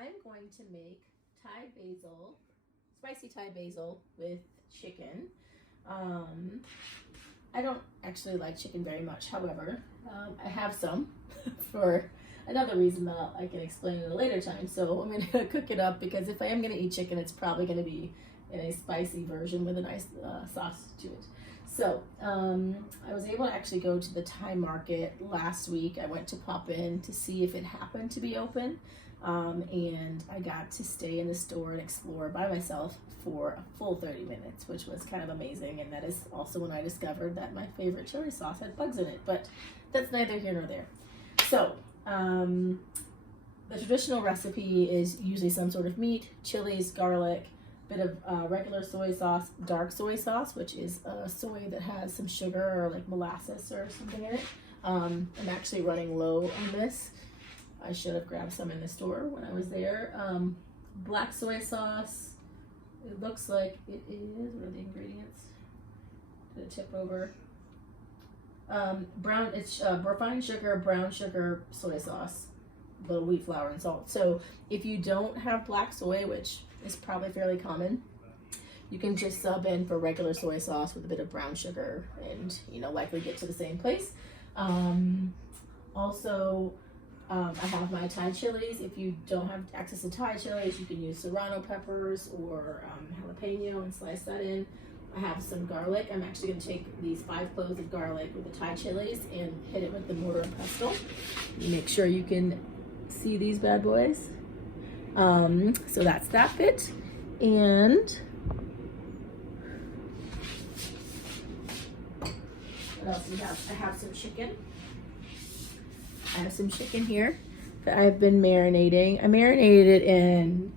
I'm going to make Thai basil, spicy Thai basil with chicken. I don't actually like chicken very much. However, I have some for another reason that I can explain at a later time. So I'm going to cook it up because if I am going to eat chicken, it's probably going to be in a spicy version with a nice sauce to it. So I was able to actually go to the Thai market last week. I went to pop in to see if it happened to be open. And I got to stay in the store and explore by myself for a full 30 minutes, which was kind of amazing. And that is also when I discovered that my favorite chili sauce had bugs in it, but that's neither here nor there. So the traditional recipe is usually some sort of meat, chilies, garlic, bit of regular soy sauce, dark soy sauce, which is soy that has some sugar or like molasses or something in it. I'm actually running low on this. I should have grabbed some in the store when I was there. Black soy sauce. It looks like it is. What are the ingredients? Did it tip over? It's refined sugar, brown sugar, soy sauce, little wheat flour and salt. So if you don't have black soy, which is probably fairly common, you can just sub in for regular soy sauce with a bit of brown sugar and, likely get to the same place. I have my Thai chilies. If you don't have access to Thai chilies, you can use serrano peppers or jalapeno and slice that in. I have some garlic. I'm actually going to take these 5 cloves of garlic with the Thai chilies and hit it with the mortar pestle. Make sure you can see these bad boys. So that's that bit. And what else do we have? I have some chicken. I have some chicken here that I've been marinating. I marinated it in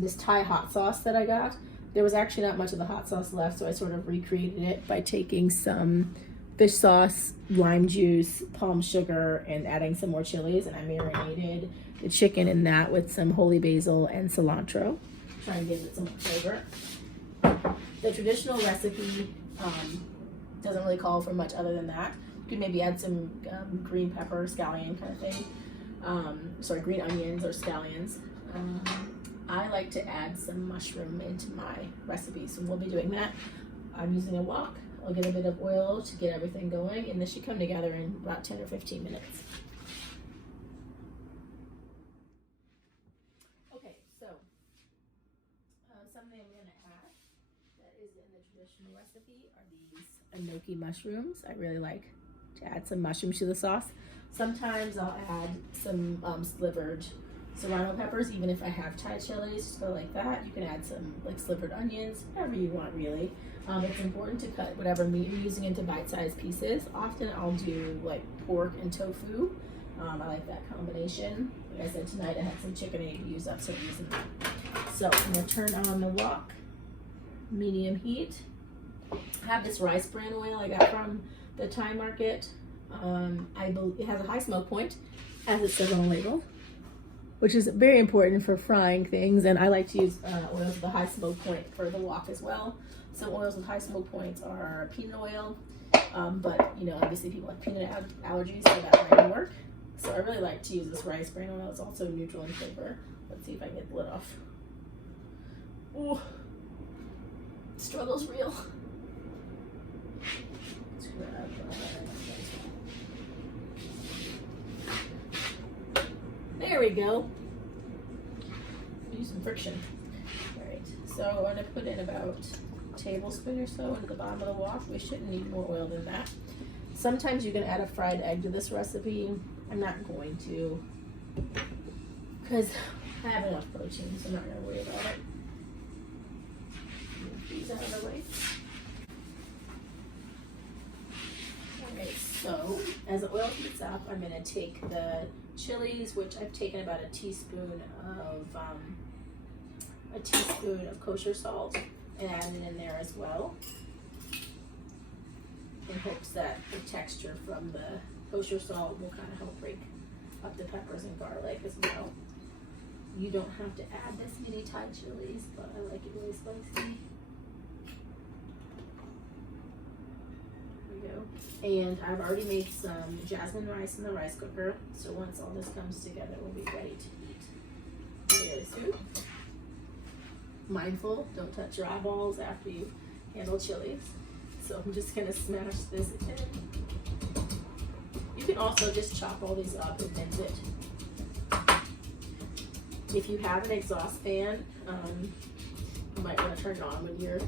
this Thai hot sauce that I got. There was actually not much of the hot sauce left, so I sort of recreated it by taking some fish sauce, lime juice, palm sugar, and adding some more chilies. And I marinated the chicken in that with some holy basil and cilantro. Try and give it some more flavor. The traditional recipe doesn't really call for much other than that. You could maybe add some green pepper, scallion kind of thing. Green onions or scallions. I like to add some mushroom into my recipe, so we'll be doing that. I'm using a wok. I'll get a bit of oil to get everything going, and this should come together in about 10 or 15 minutes. Okay, so something I'm going to add that is in the traditional recipe are these Enoki mushrooms. I really like to add some mushrooms to the sauce. Sometimes I'll add some slivered serrano peppers, even if I have Thai chilies, just go like that. You can add some like slivered onions, whatever you want really. It's important to cut whatever meat you're using into bite-sized pieces. Often I'll do like pork and tofu. I like that combination. Like I said, tonight I had some chicken I need to use up, so I'm using that. So I'm gonna turn on the wok, medium heat. I have this rice bran oil I got from the Thai market. It has a high smoke point, as it says on the label, which is very important for frying things. And I like to use oils with a high smoke point for the wok as well. Some oils with high smoke points are peanut oil, but obviously people have peanut allergies, so that might work. So I really like to use this rice bran oil. It's also neutral in flavor. Let's see if I can get the lid off. Ooh, struggle's real. Let's grab there we go. Use some friction. All right, so I'm going to put in about a tablespoon or so into the bottom of the wok. We shouldn't need more oil than that. Sometimes you can add a fried egg to this recipe. I'm not going to, because I have enough protein, so I'm not going to worry about it. Move these out of the way. Alright, so as the oil heats up, I'm going to take the chilies, which I've taken about a teaspoon of kosher salt, and add it in there as well, in hopes that the texture from the kosher salt will kind of help break up the peppers and garlic as well. You don't have to add this many Thai chilies, but I like it really spicy. There we go. And I've already made some jasmine rice in the rice cooker, so once all this comes together, we'll be ready to eat. soup. Mindful, don't touch your eyeballs after you handle chilies. So I'm just gonna smash this in. You can also just chop all these up and mince it. If you have an exhaust fan, you might want to turn it on when you're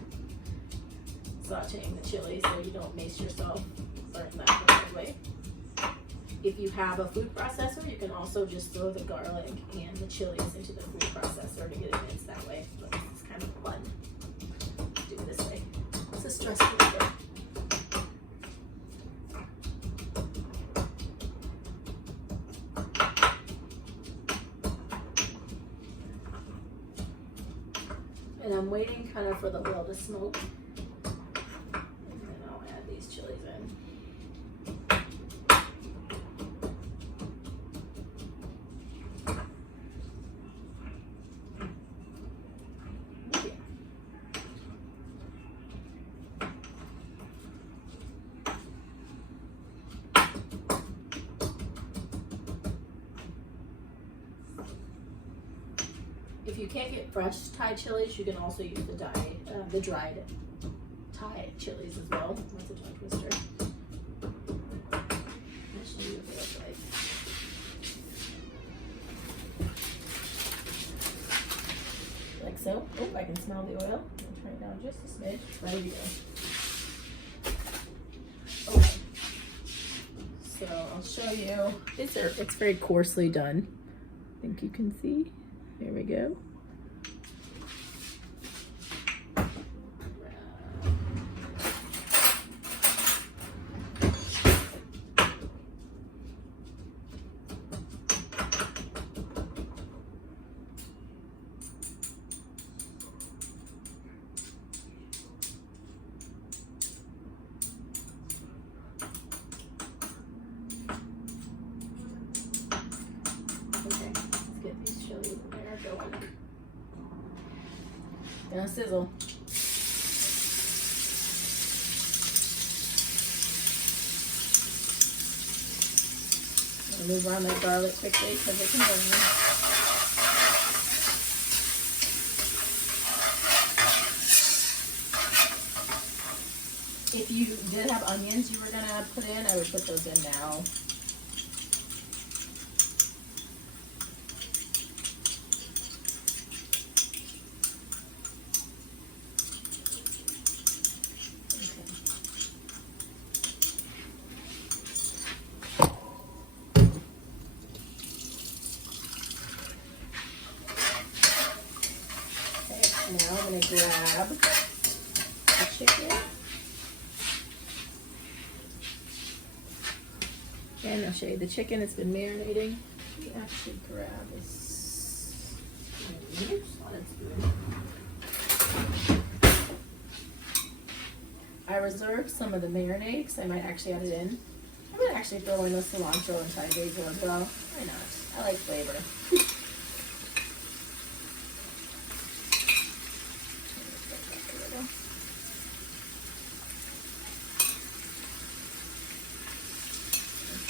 sauteing the chili so you don't mace yourself or in that way. If you have a food processor, you can also just throw the garlic and the chilies into the food processor to get it minced that way. But it's kind of fun to do it this way. It's a stress reliever. And I'm waiting kind of for the oil to smoke. And then I'll add these chilies in. If you can't get fresh Thai chilies, you can also use the dried Thai chilies as well. That's a tongue twister. I'll show you what they look like. Like so. Oh, I can smell the oil. I'll turn it down just a smidge. Ready to go. Okay. So I'll show you. It's very coarsely done. I think you can see. Here we go. Gonna sizzle. I'm gonna move around that garlic quickly because it can burn you. If you did have onions you were gonna put in, I would put those in now. Now I'm going to grab the chicken and I'll show you the chicken. It's been marinating. Let me actually grab this. I reserved some of the marinade because I might actually add it in. I'm going to actually throw in the cilantro and Thai basil as well. Why not? I like flavor.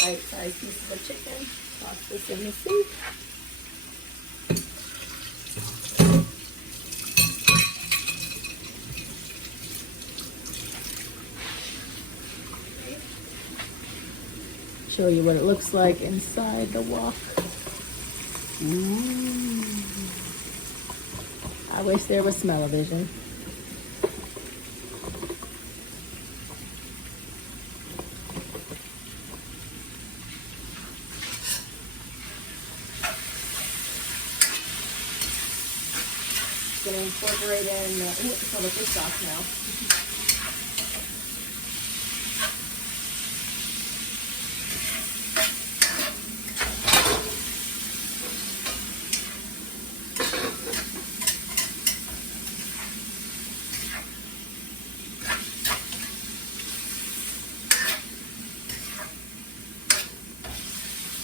Bite-sized pieces of chicken. Toss this in the soup. Show you what it looks like inside the wok. Ooh. I wish there was smell-o-vision. Going to incorporate in the fish sauce now.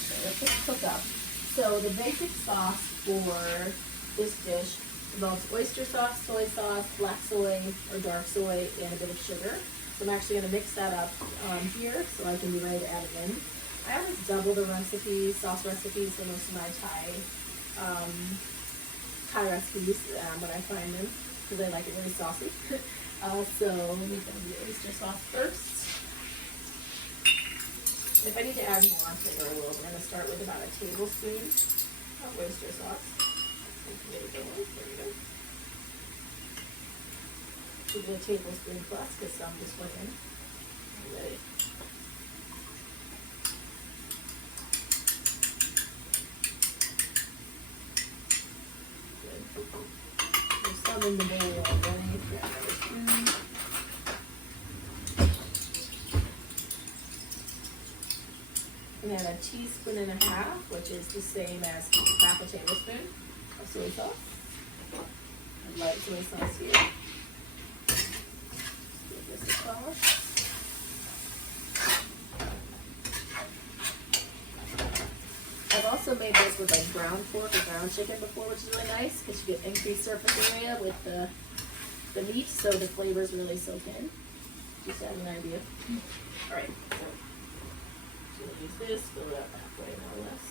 So let's just cook up. So the basic sauce for this dish involves oyster sauce, soy sauce, black soy or dark soy, and a bit of sugar. So I'm actually going to mix that up here so I can be ready to add it in. I always double the recipes, sauce recipes for most of my Thai Thai recipes when I find them because I like it really saucy. So let me put the oyster sauce first. If I need to add more on flavor, I will. We're going to start with about a tablespoon of oyster sauce. There we go. Give it a tablespoon plus because some just went in already. There's some in the bowl already. Grab another spoon. And then a teaspoon and a half, which is the same as half a tablespoon of soy sauce. Light soy sauce here. Give this a toss. I've also made this with like ground pork or ground chicken before, which is really nice because you get increased surface area with the meat, so the flavors really soak in. Just to have an idea. All right, so we'll use this, fill it up halfway more or less.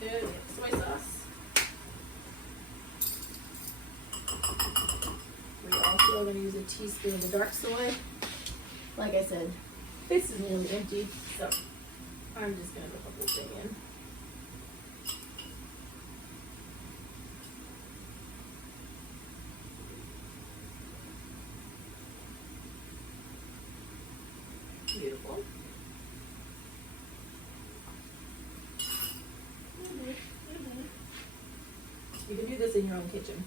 Good, we have soy sauce. We're also going to use a teaspoon of the dark soy. Like I said, this is nearly empty, so I'm just going to put the whole thing in. Beautiful. You can do this in your own kitchen.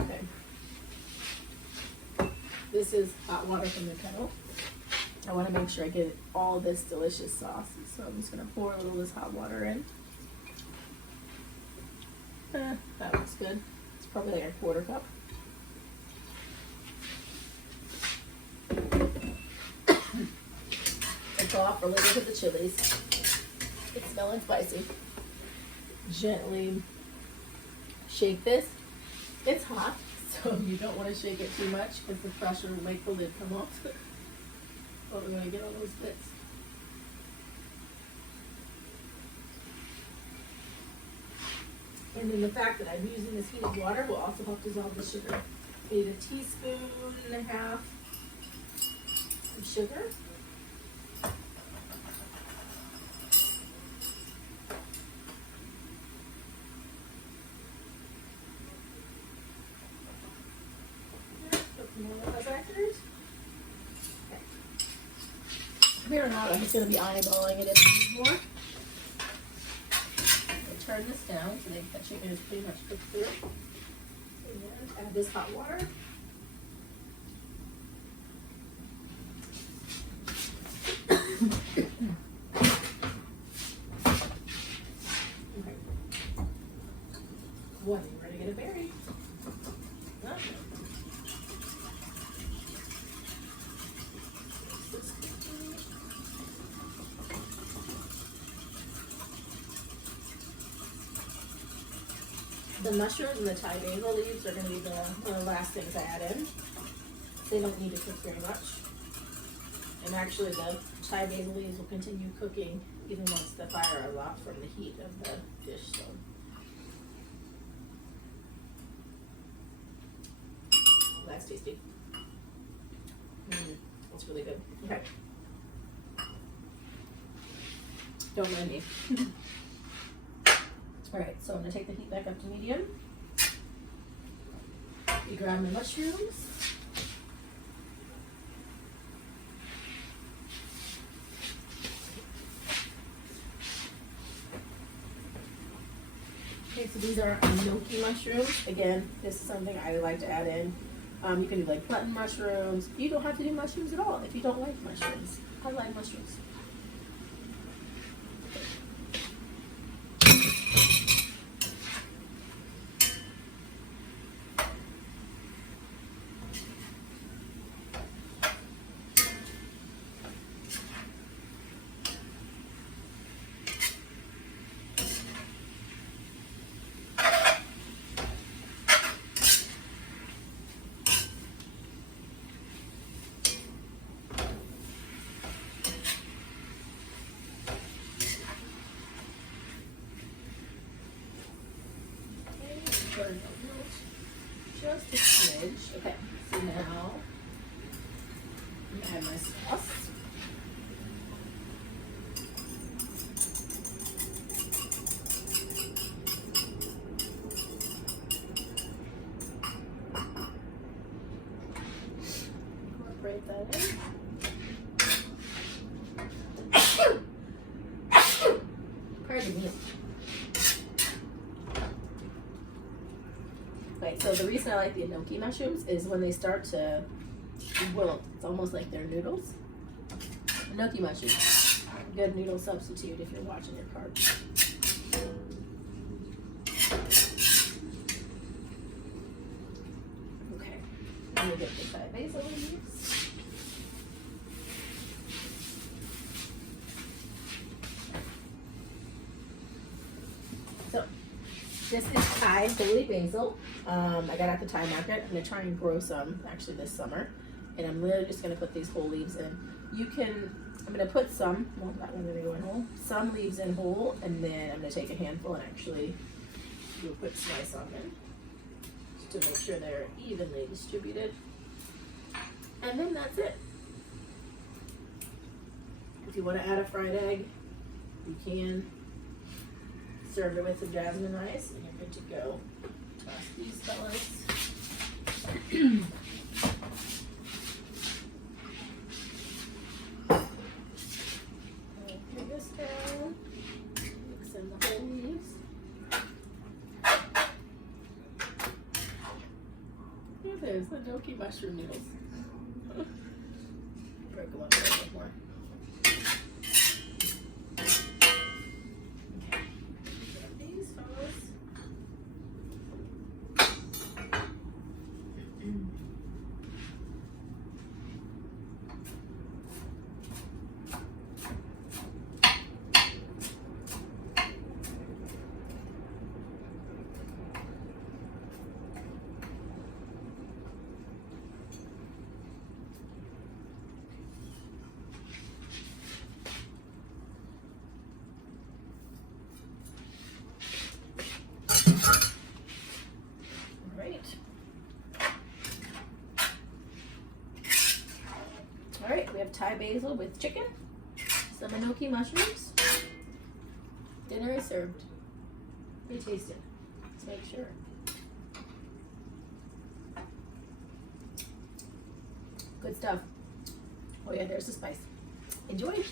Okay. This is hot water from the kettle. I want to make sure I get all this delicious sauce, so I'm just going to pour a little of this hot water in. That looks good. It's probably like a quarter cup. Take off a little bit of the chilies. It's smelling spicy. Gently shake this. It's hot, so you don't want to shake it too much because the pressure will make the lid come off. But we're going to get all those bits. And then the fact that I'm using this heated water will also help dissolve the sugar. I need a teaspoon and a half of sugar. Here or not, I'm just going to be eyeballing it if I need more. I'll turn this down so that chicken is pretty much cooked through. And add this hot water. Okay. One, ready to get a berry. The mushrooms and the Thai basil leaves are going to be the last things I add in. They don't need to cook very much. And actually the Thai basil leaves will continue cooking even once the fire is off from the heat of the dish. So. That's tasty. That's really good. Okay. Don't mind me. Alright, so I'm going to take the heat back up to medium. You grab my mushrooms. Okay, so these are Enoki mushrooms. Again, this is something I like to add in. You can do like button mushrooms. You don't have to do mushrooms at all if you don't like mushrooms. I like mushrooms. burn just a smidge. Okay, so now I'm gonna add my sauce. Incorporate that in. Pardon me. Okay, so the reason I like the enoki mushrooms is when they start to wilt, it's almost like they're noodles. Enoki mushrooms, good noodle substitute if you're watching your carbs. Okay, let me get the Thai basil leaves. So, this is Thai holy basil. I got at the Thai market. I'm gonna try and grow some actually this summer, and I'm literally just gonna put these whole leaves in. You can, I'm gonna put some, well, that one's gonna go in whole, some leaves in whole, and then I'm gonna take a handful and actually do a quick slice on them, just to make sure they're evenly distributed. And then that's it. If you want to add a fried egg, you can. Serve it with some jasmine rice, and you're good to go. Toss these fellas. Put this down. Mix in the whole leaves. There's the enoki mushroom noodles. Break them up a little bit more. Alright, we have Thai basil with chicken, some enoki mushrooms. Dinner is served. Let me taste it. Let's make sure. Good stuff. Oh yeah, there's the spice. Enjoy.